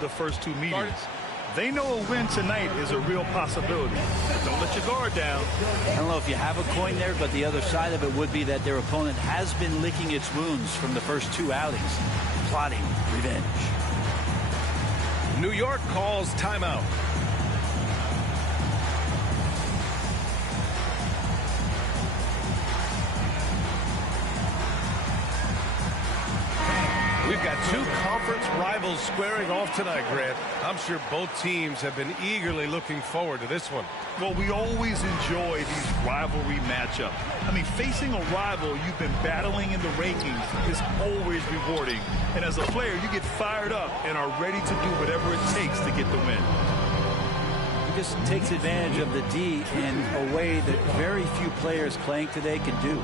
the first two meetings. They know a win tonight is a real possibility. Don't let your guard down. I don't know if you have a coin there, but the other side of it would be that their opponent has been licking its wounds from the first two outings, plotting revenge. New York calls timeout. We've got two conference rivals squaring off tonight, Grant. I'm sure both teams have been eagerly looking forward to this one. Well, we always enjoy these rivalry matchups. I mean, facing a rival you've been battling in the rankings is always rewarding. And as a player, you get fired up and are ready to do whatever it takes to get the win. He just takes advantage of the D in a way that very few players playing today can do.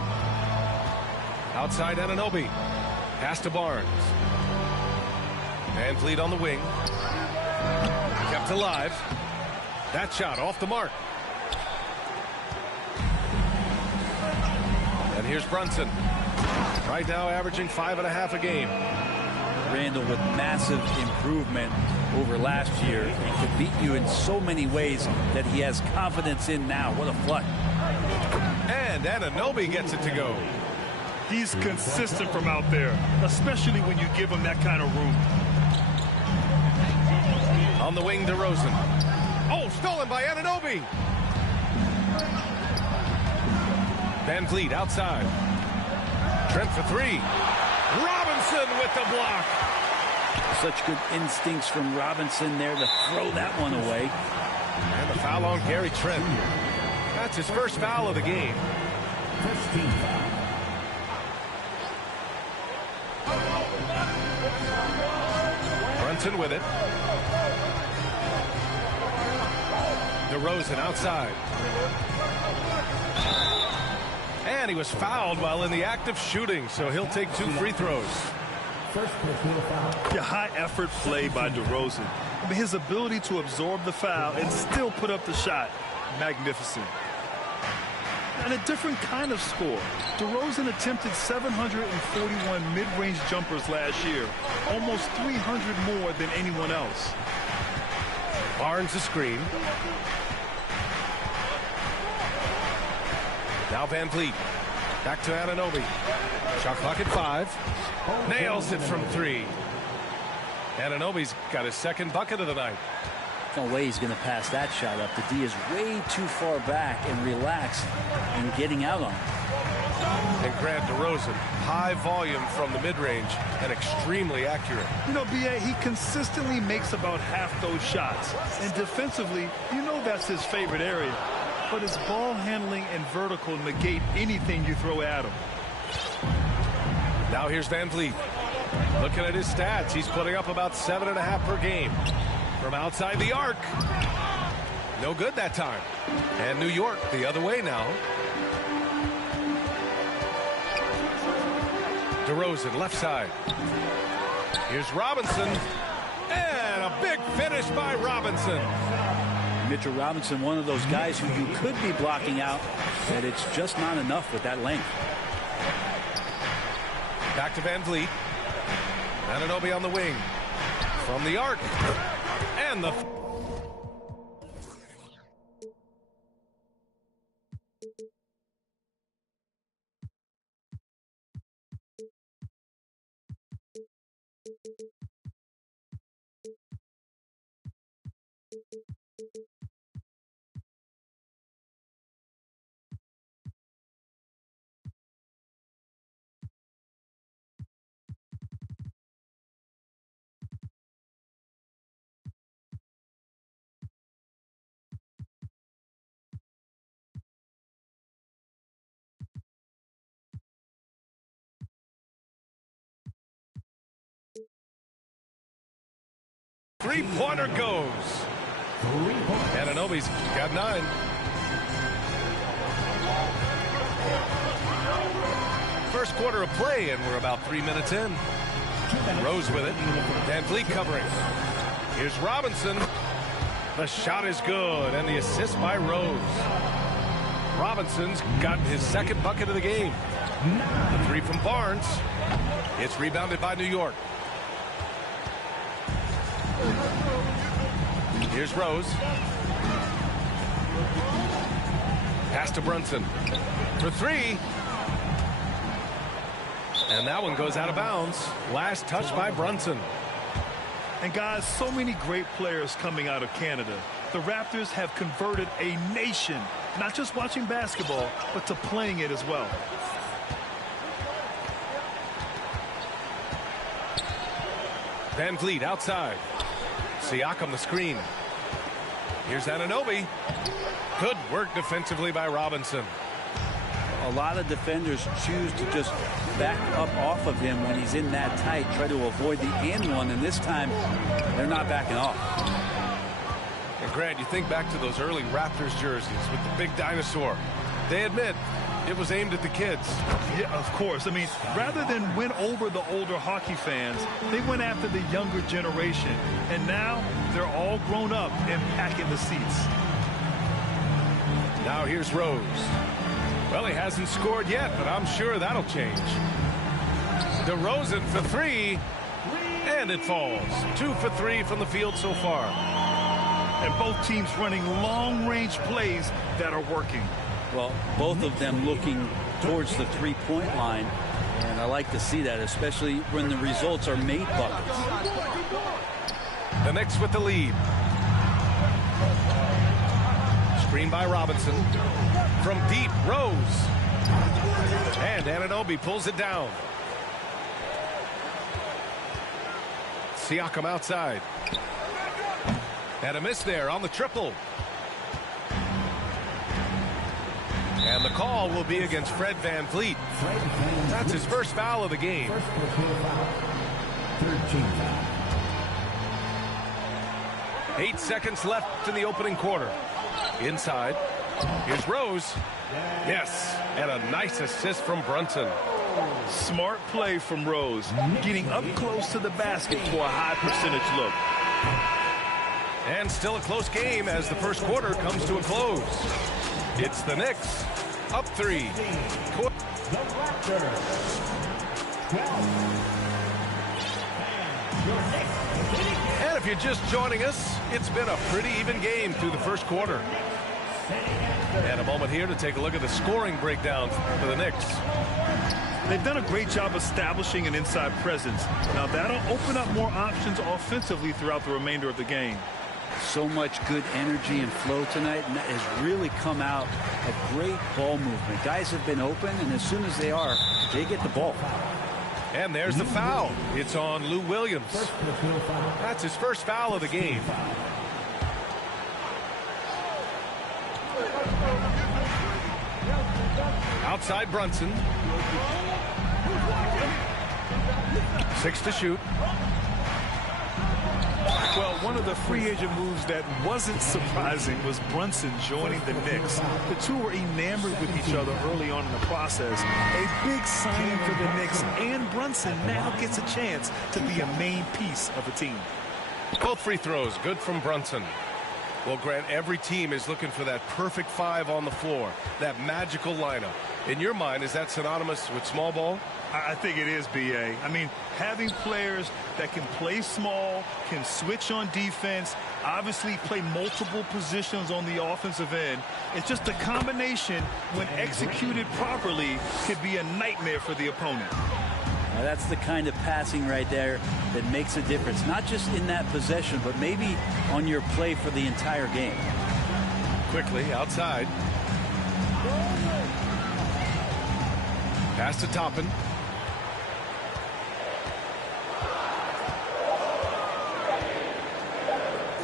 Outside Anunoby. Pass to Barnes. Van Vliet on the wing. Kept alive. That shot off the mark. And here's Brunson. Right now averaging 5.5 a game. Randall with massive improvement over last year and could beat you in so many ways that he has confidence in now. What a flood. And Anunoby gets it to go. He's consistent from out there, especially when you give him that kind of room. On the wing, DeRozan. Oh, stolen by Anunoby. Van Vliet outside. Trent for three. Robinson with the block. Such good instincts from Robinson there to throw that one away. And the foul on Gary Trent. That's his first foul of the game. First team foul. Brunson with it. DeRozan outside. And he was fouled while in the act of shooting, so he'll take 2 free throws. First personal foul. A high-effort play by DeRozan. I mean, his ability to absorb the foul and still put up the shot, magnificent. And a different kind of score. DeRozan attempted 741 mid-range jumpers last year, almost 300 more than anyone else. Barnes the screen. Now Van Vliet. Back to Anunoby. Shot clock at 5. Nails it from 3. Anunoby's got his second bucket of the night. No way he's going to pass that shot up. The D is way too far back and relaxed in getting out on it. And Grant, DeRozan, high volume from the mid-range and extremely accurate. You know, B.A., he consistently makes about half those shots. And defensively, you know that's his favorite area. But his ball handling and vertical negate anything you throw at him. Now here's Van Vliet. Looking at his stats, he's putting up about 7.5 per game. From outside the arc. No good that time. And New York the other way now. DeRozan left side. Here's Robinson. And a big finish by Robinson. Mitchell Robinson, one of those guys who you could be blocking out, but it's just not enough with that length. Back to Van Vliet. Anunoby on the wing. From the arc. And the... Three-pointer goes. Anunoby's got 9. First quarter of play, and we're about 3 minutes in. Rose with it. Van Vliet covering. Here's Robinson. The shot is good, and the assist by Rose. Robinson's got his second bucket of the game. The 3 from Barnes. It's rebounded by New York. Here's Rose. Pass to Brunson for three. And that one goes out of bounds. Last touch by Brunson. And guys, so many great players coming out of Canada. The Raptors have converted a nation, not just watching basketball, but to playing it as well. Van Vliet outside. Siakam the screen. Here's Anunoby. Good work defensively by Robinson. A lot of defenders choose to just back up off of him when he's in that tight, try to avoid the and one, and this time they're not backing off. And Grant, you think back to those early Raptors jerseys with the big dinosaur. They admit it was aimed at the kids. Yeah, of course. I mean, rather than win over the older hockey fans, they went after the younger generation. And now they're all grown up and packing the seats. Now here's Rose. Well, he hasn't scored yet, but I'm sure that'll change. DeRozan for three, and it falls. 2 for 3 from the field so far. And both teams running long-range plays that are working. Well, both of them looking towards the three-point line, and I like to see that, especially when the results are made buckets. The Knicks with the lead. Screen by Robinson. From deep, Rose. And Anunoby pulls it down. Siakam outside. And a miss there on the triple. And the call will be against Fred Van Vliet. That's his first foul of the game. 8 seconds left in the opening quarter. Inside. Here's Rose. Yes, and a nice assist from Brunson. Smart play from Rose, getting up close to the basket for a high percentage look. And still a close game as the first quarter comes to a close. It's the Knicks up 3. And if you're just joining us, it's been a pretty even game through the first quarter. And a moment here to take a look at the scoring breakdown for the Knicks. They've done a great job establishing an inside presence. Now that'll open up more options offensively throughout the remainder of the game. So much good energy and flow tonight, and that has really come out of great ball movement. Guys have been open, and as soon as they are, they get the ball. And there's the foul. It's on Lou Williams. That's his first foul of the game. Outside Brunson. 6 to shoot. Well, one of the free agent moves that wasn't surprising was Brunson joining the Knicks. The two were enamored with each other early on in the process. A big signing for the Knicks, and Brunson now gets a chance to be a main piece of the team. Both free throws good from Brunson. Well, Grant, every team is looking for that perfect 5 on the floor, that magical lineup. In your mind, is that synonymous with small ball? I think it is, B.A. I mean, having players that can play small, can switch on defense, obviously play multiple positions on the offensive end. It's just a combination, when executed properly, could be a nightmare for the opponent. Now that's the kind of passing right there that makes a difference, not just in that possession, but maybe on your play for the entire game. Quickly outside. Pass to Toppin.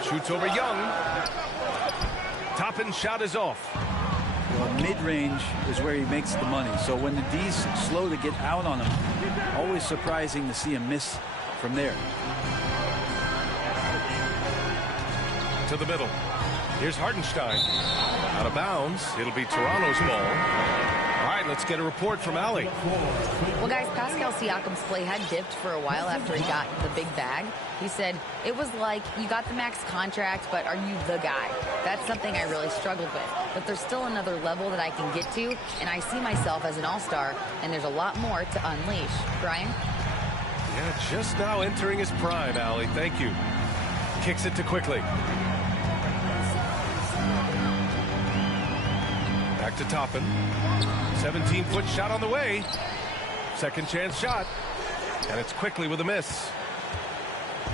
Shoots over Young. Toppin's shot is off. Well, mid-range is where he makes the money. So when the D's slow to get out on him, always surprising to see him miss from there. To the middle. Here's Hartenstein. Out of bounds. It'll be Toronto's ball. All right, let's get a report from Allie. Well, guys, Pascal Siakam's play had dipped for a while after he got the big bag. He said, it was like, you got the max contract, but are you the guy? That's something I really struggled with. But there's still another level that I can get to, and I see myself as an all-star, and there's a lot more to unleash. Brian? Yeah, just now entering his prime, Allie. Thank you. kicks it to Quickly. Back to Toppin. 17-foot shot on the way. Second chance shot. And it's Quickly with a miss.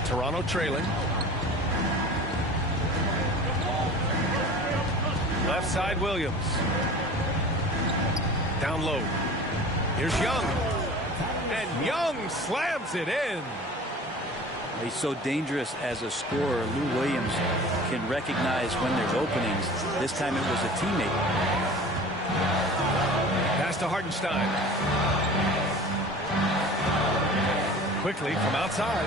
Toronto trailing. Left side Williams. Down low. Here's Young. And Young slams it in. He's so dangerous as a scorer. Lou Williams can recognize when there's openings. This time it was a teammate. Pass to Hartenstein. Quickly from outside.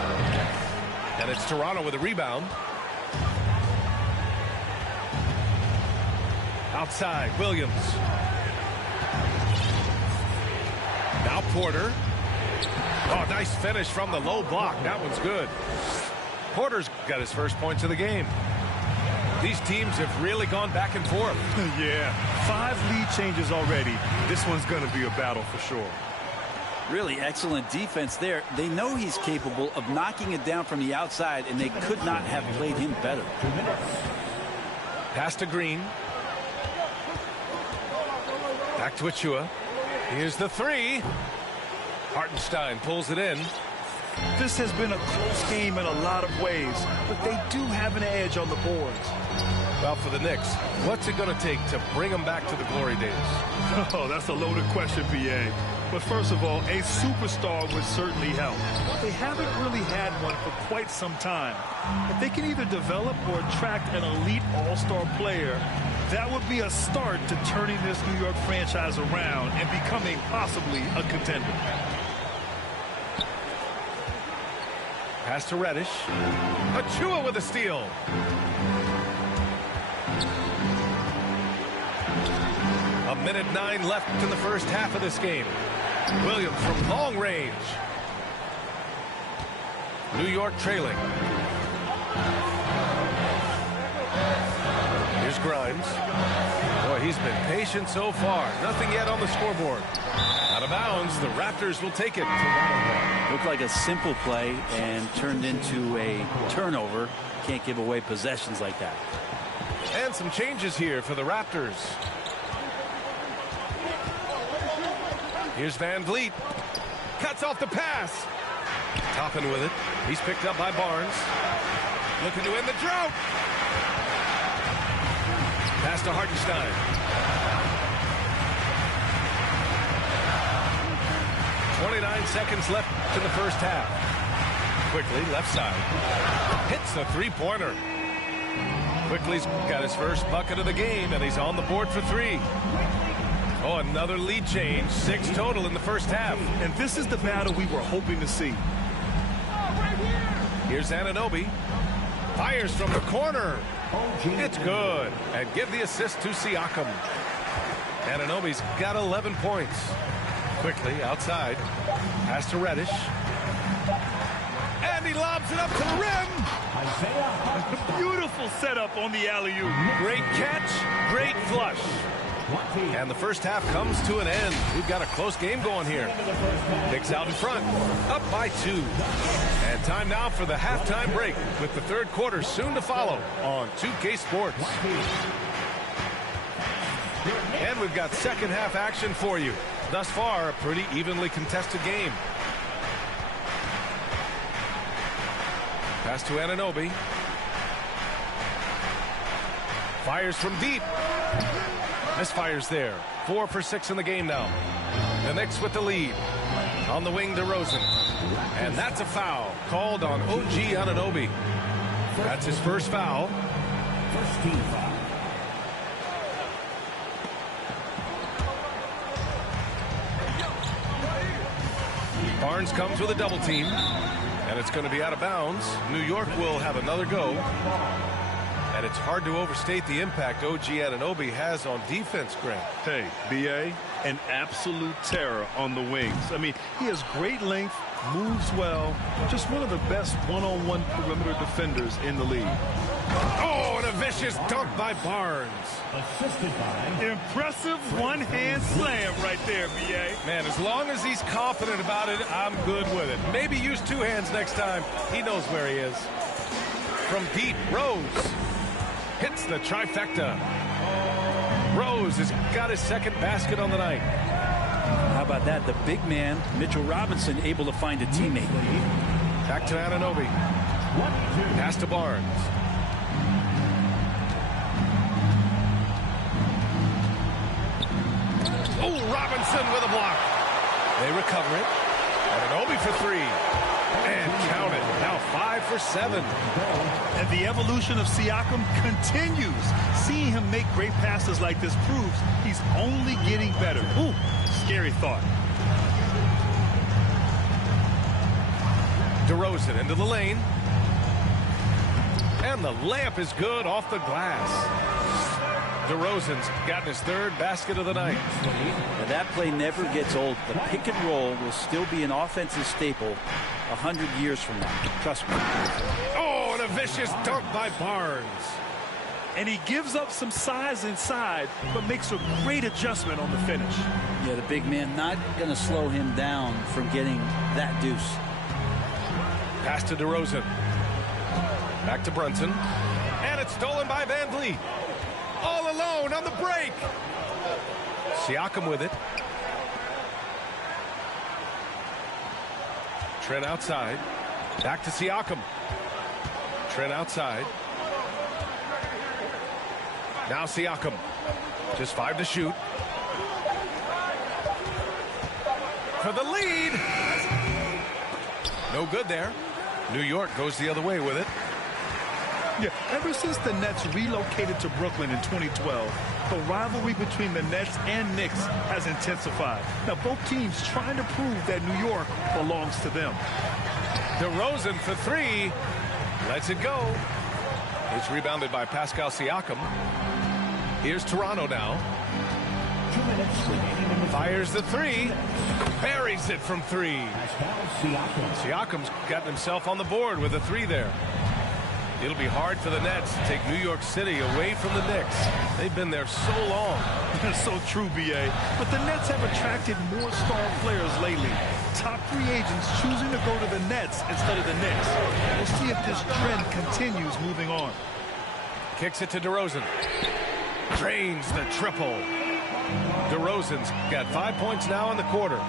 And it's Toronto with a rebound. Outside, Williams. Now Porter. Oh, nice finish from the low block. That one's good. Porter's got his first points of the game. These teams have really gone back and forth. Yeah, 5 lead changes already. This one's going to be a battle for sure. Really excellent defense there. They know he's capable of knocking it down from the outside, and they could not have played him better. Pass to Green. Back to Achua. Here's the three. Hartenstein pulls it in. This has been a close game in a lot of ways, but they do have an edge on the boards. Well, for the Knicks, what's it going to take to bring them back to the glory days? Oh, that's a loaded question, B.A. But first of all, a superstar would certainly help. They haven't really had one for quite some time. If they can either develop or attract an elite all-star player, that would be a start to turning this New York franchise around and becoming possibly a contender. Pass to Reddish. Achua with a steal. A minute 9 left in the first half of this game. Williams from long range. New York trailing. Here's Grimes. Boy, he's been patient so far. Nothing yet on the scoreboard. Out of bounds, the Raptors will take it. Looked like a simple play and turned into a turnover. Can't give away possessions like that. And some changes here for the Raptors. Here's Van Vliet. Cuts off the pass. Toppin with it. He's picked up by Barnes. Looking to end the drought. Pass to Hartenstein. 29 seconds left in the first half. Quickly, left side. Hits the three-pointer. Quickly's got his first bucket of the game, and he's on the board for 3. Oh, another lead change. 6 total in the first half. And this is the battle we were hoping to see. Here's Anunoby. Fires from the corner. It's good. And give the assist to Siakam. Anunoby's got 11 points. Quickly outside. Pass to Reddish. And he lobs it up to the rim. Beautiful setup on the alley-oop. Great catch. Great flush. And the first half comes to an end. We've got a close game going here. Knicks out in front, up by 2. And time now for the halftime break, with the third quarter soon to follow on 2K Sports. And we've got second half action for you. Thus far, a pretty evenly contested game. Pass to Anunoby. Fires from deep. Misfires there. 4 for 6 in the game now. The Knicks with the lead. On the wing, DeRozan. And that's a foul called on OG Anunoby. That's his first foul. First team foul. Barnes comes with a double team. And it's going to be out of bounds. New York will have another go. And it's hard to overstate the impact OG Anunoby has on defense, Grant. Hey, B.A., an absolute terror on the wings. I mean, he has great length, moves well, just one of the best one-on-one perimeter defenders in the league. Oh, and a vicious dunk by Barnes. Assisted by. Impressive one-hand slam right there, B.A. Man, as long as he's confident about it, I'm good with it. Maybe use 2 hands next time. He knows where he is. from deep. Rose hits the trifecta. Rose has got his second basket on the night. How about that? The big man, Mitchell Robinson, able to find a teammate. Back to Anunoby. Pass to Barnes. Oh, Robinson with a block. They recover it. Anunoby for three. And count it. Now 5 for 7. And the evolution of Siakam continues. Seeing him make great passes like this proves he's only getting better. Ooh, scary thought. DeRozan into the lane. And the layup is good off the glass. DeRozan's gotten his third basket of the night. Now that play never gets old. The pick and roll will still be an offensive staple 100 years from now. Trust me. Oh, and a vicious dunk by Barnes. And he gives up some size inside, but makes a great adjustment on the finish. Yeah, the big man not going to slow him down from getting that deuce. Pass to DeRozan. Back to Brunson. And it's stolen by Van Vliet. All alone on the break. Siakam with it. Trent outside. Back to Siakam. Trent outside. Now Siakam. Just 5 to shoot. For the lead. No good there. New York goes the other way with it. Yeah, ever since the Nets relocated to Brooklyn in 2012, the rivalry between the Nets and Knicks has intensified. Now, both teams trying to prove that New York belongs to them. DeRozan for three. Lets it go. It's rebounded by Pascal Siakam. Here's Toronto now. 2 minutes remaining in the Fires the three. Buries it from three. Siakam's gotten himself on the board with a three there. It'll be hard for the Nets to take New York City away from the Knicks. They've been there so long. That's so true, B.A. But the Nets have attracted more star players lately. Top free agents choosing to go to the Nets instead of the Knicks. We'll see if this trend continues moving on. Kicks it to DeRozan. Drains the triple. DeRozan's got 5 points now in the quarter.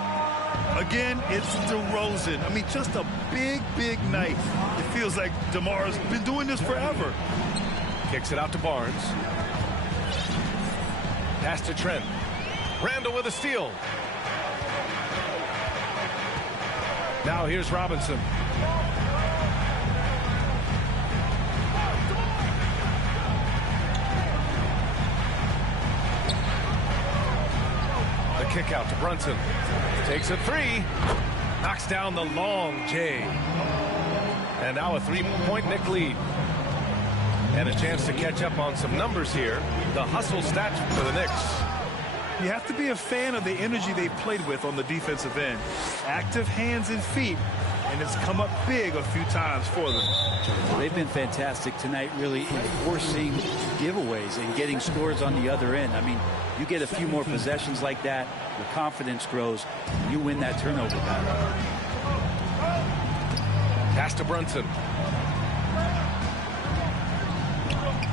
Again, it's DeRozan. I mean, just a big, big night. It feels like DeMar's been doing this forever. Kicks it out to Barnes. Pass to Trent. Randall with a steal. Now here's Robinson. The kick out to Brunson. Takes a three. Knocks down the long J. And now a 3-point Knick lead. And a chance to catch up on some numbers here. The hustle stats for the Knicks. You have to be a fan of the energy they played with on the defensive end. Active hands and feet, and it's come up big a few times for them. They've been fantastic tonight, really enforcing giveaways and getting scores on the other end. I mean, you get a few more possessions like that, your confidence grows, you win that turnover battle. Pass to Brunson.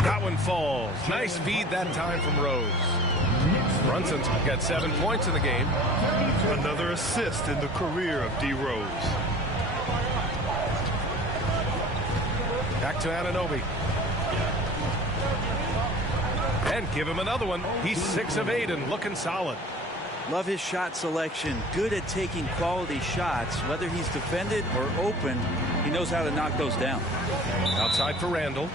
That one falls. Nice feed that time from Rose. Brunson's got 7 points in the game. Another assist in the career of D. Rose. Back to Anunoby. And give him another one. He's 6 of 8 and looking solid. Love his shot selection. Good at taking quality shots. Whether he's defended or open, he knows how to knock those down. Outside for Randall.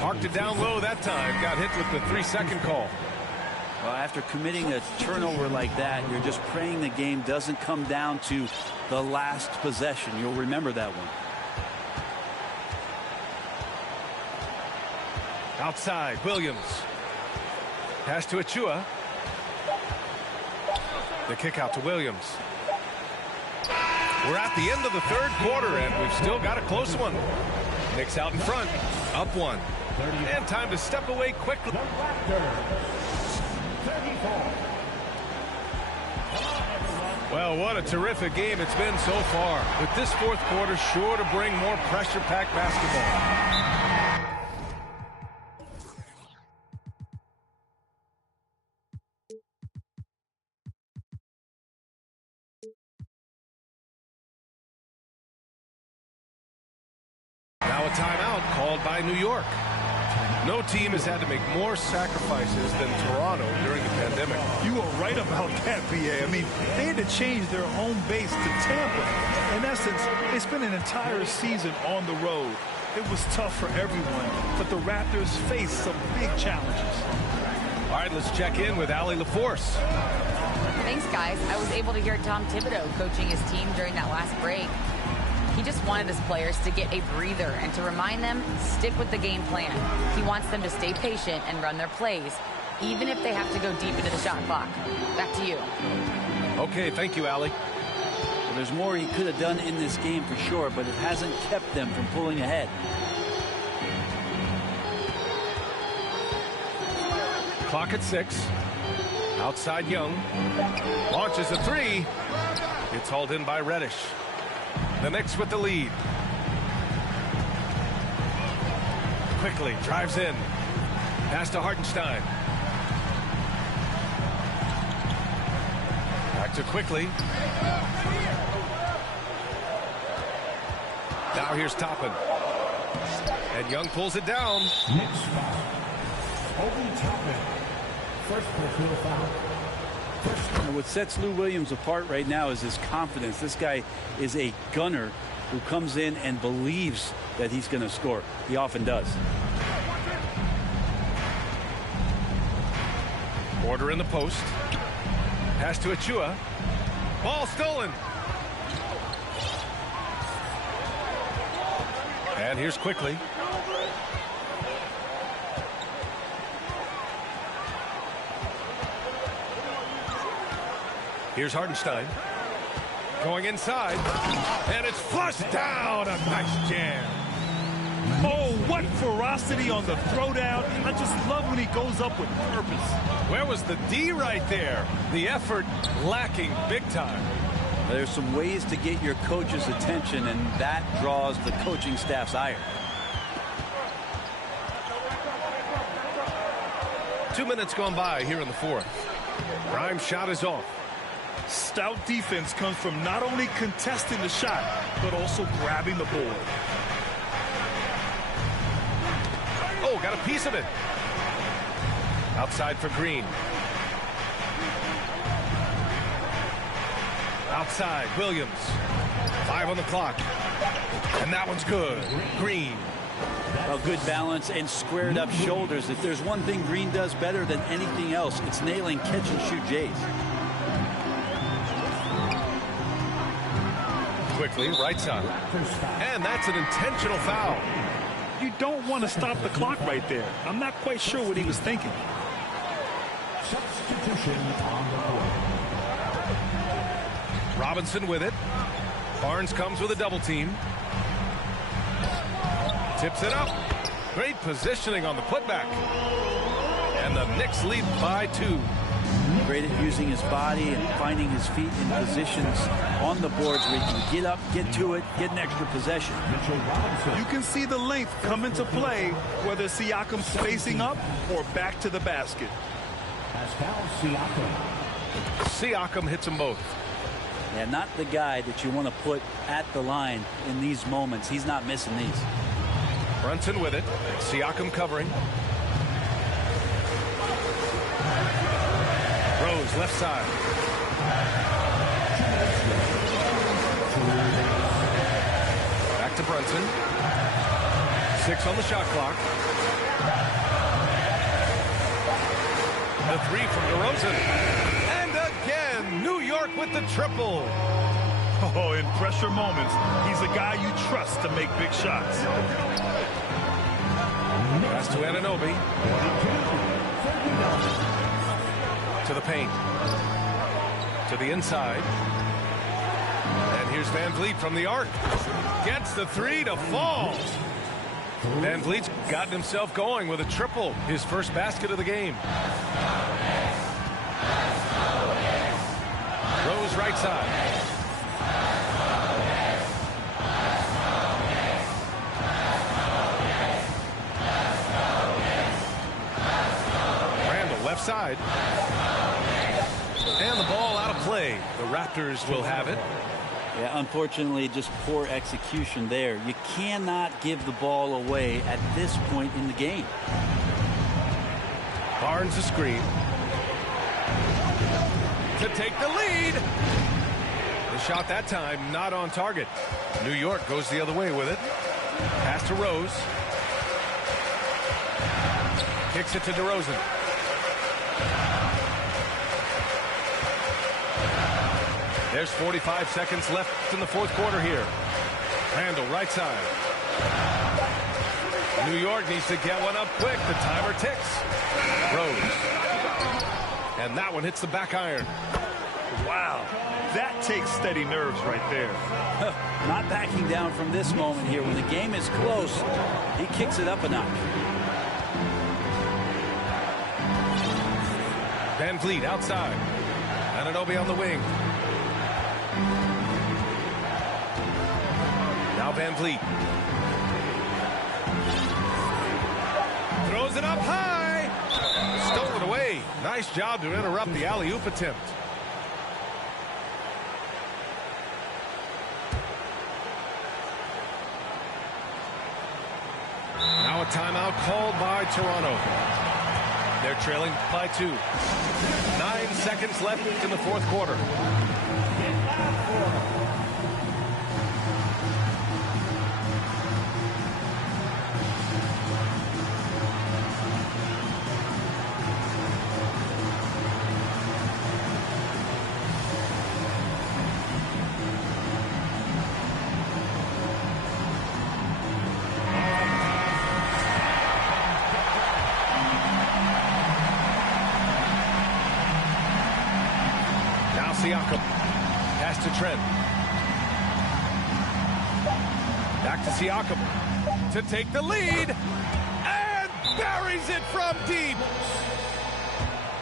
Parked it down low that time. Got hit with the 3-second call. Well, after committing a turnover like that, you're just praying the game doesn't come down to the last possession. You'll remember that one. Outside, Williams. Pass to Achua. The kick out to Williams. We're at the end of the third quarter, and we've still got a close one. Knicks out in front, up 1. And time to step away quickly. Well, what a terrific game it's been so far. With this fourth quarter sure to bring more pressure-packed basketball. called by New York. No team has had to make more sacrifices than Toronto during the pandemic. You are right about that, BA. I mean, they had to change their home base to Tampa. In essence, they spent an entire season on the road. It was tough for everyone, but the Raptors faced some big challenges. All right, let's check in with Allie LaForce. Thanks, guys. I was able to hear Tom Thibodeau coaching his team during that last break. He just wanted his players to get a breather and to remind them, stick with the game plan. He wants them to stay patient and run their plays, even if they have to go deep into the shot clock. Back to you. Okay, thank you, Allie. Well, there's more he could have done in this game for sure, but it hasn't kept them from pulling ahead. Clock at 6. Outside Young. Launches a three. It's hauled in by Reddish. The Knicks with the lead. Quickly drives in. Pass to Hartenstein. Back to Quickly. Now here's Toppin. And Young pulls it down. Next foul. Obi Toppin. First personal foul. And what sets Lou Williams apart right now is his confidence. This guy is a gunner who comes in and believes that he's going to score. He often does. Porter in the post. Pass to Achua. Ball stolen. And here's Quickly. Here's Hartenstein. Going inside. And it's flushed down. A nice jam. Oh, what ferocity on the throwdown. I just love when he goes up with purpose. Where was the D right there? The effort lacking big time. There's some ways to get your coach's attention, and that draws the coaching staff's ire. 2 minutes gone by here in the fourth. Prime shot is off. Stout defense comes from not only contesting the shot, but also grabbing the board. Oh, got a piece of it. Outside for Green. Outside, Williams. 5 on the clock. And that one's good. Green. Well, good balance and squared up shoulders. If there's one thing Green does better than anything else, it's nailing catch and shoot Jays. Quickly, right side. And that's an intentional foul. You don't want to stop the clock right there. I'm not quite sure what he was thinking. Substitution on the court. Robinson with it. Barnes comes with a double team. Tips it up. Great positioning on the putback. And the Knicks lead by 2. Great at using his body and finding his feet in positions on the boards where he can get up, get to it, get an extra possession. You can see the length come into play, whether Siakam's facing up or back to the basket. Pascal Siakam. Siakam hits them both. Yeah, not the guy that you want to put at the line in these moments. He's not missing these. Brunson with it. Siakam covering. Rose left side. Back to Brunson. 6 on the shot clock. The 3 from DeRozan. And again, New York with the triple. Oh, in pressure moments, he's a guy you trust to make big shots. Pass to Anunoby. To the paint. To the inside. And here's Van Vliet from the arc. Gets the 3 to fall. Van Vliet's gotten himself going with a triple. His first basket of the game. Rose right side. Randall left side. And the ball out of play. The Raptors will have it. Yeah, unfortunately, just poor execution there. You cannot give the ball away at this point in the game. Barnes a screen to take the lead. The shot that time not on target. New York goes the other way with it. Pass to Rose. Kicks it to DeRozan. There's 45 seconds left in the fourth quarter here. Randall, right side. New York needs to get one up quick. The timer ticks. Rose. And that one hits the back iron. Wow. That takes steady nerves right there. Not backing down from this moment here. When the game is close, he kicks it up a notch. Van Vliet outside. Anunoby on the wing. Now Van Vliet. Throws it up high. Stolen away. Nice job to interrupt the alley-oop attempt. Now a timeout called by Toronto. They're trailing by 2. 9 seconds left in the fourth quarter. Siakam. Pass to Trent. Back to Siakam to take the lead and buries it from deep.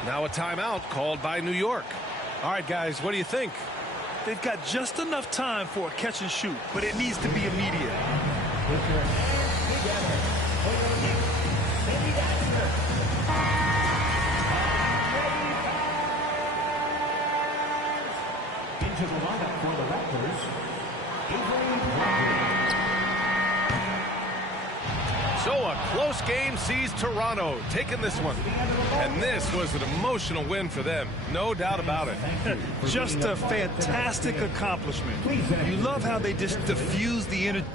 Now a timeout called by New York. All right, guys, what do you think? They've got just enough time for a catch and shoot, but it needs to be immediate. Into the lineup for the Raptors, So a close game sees Toronto taking this one. And this was an emotional win for them. No doubt about it. Just a fantastic accomplishment. You love how they just diffuse the energy.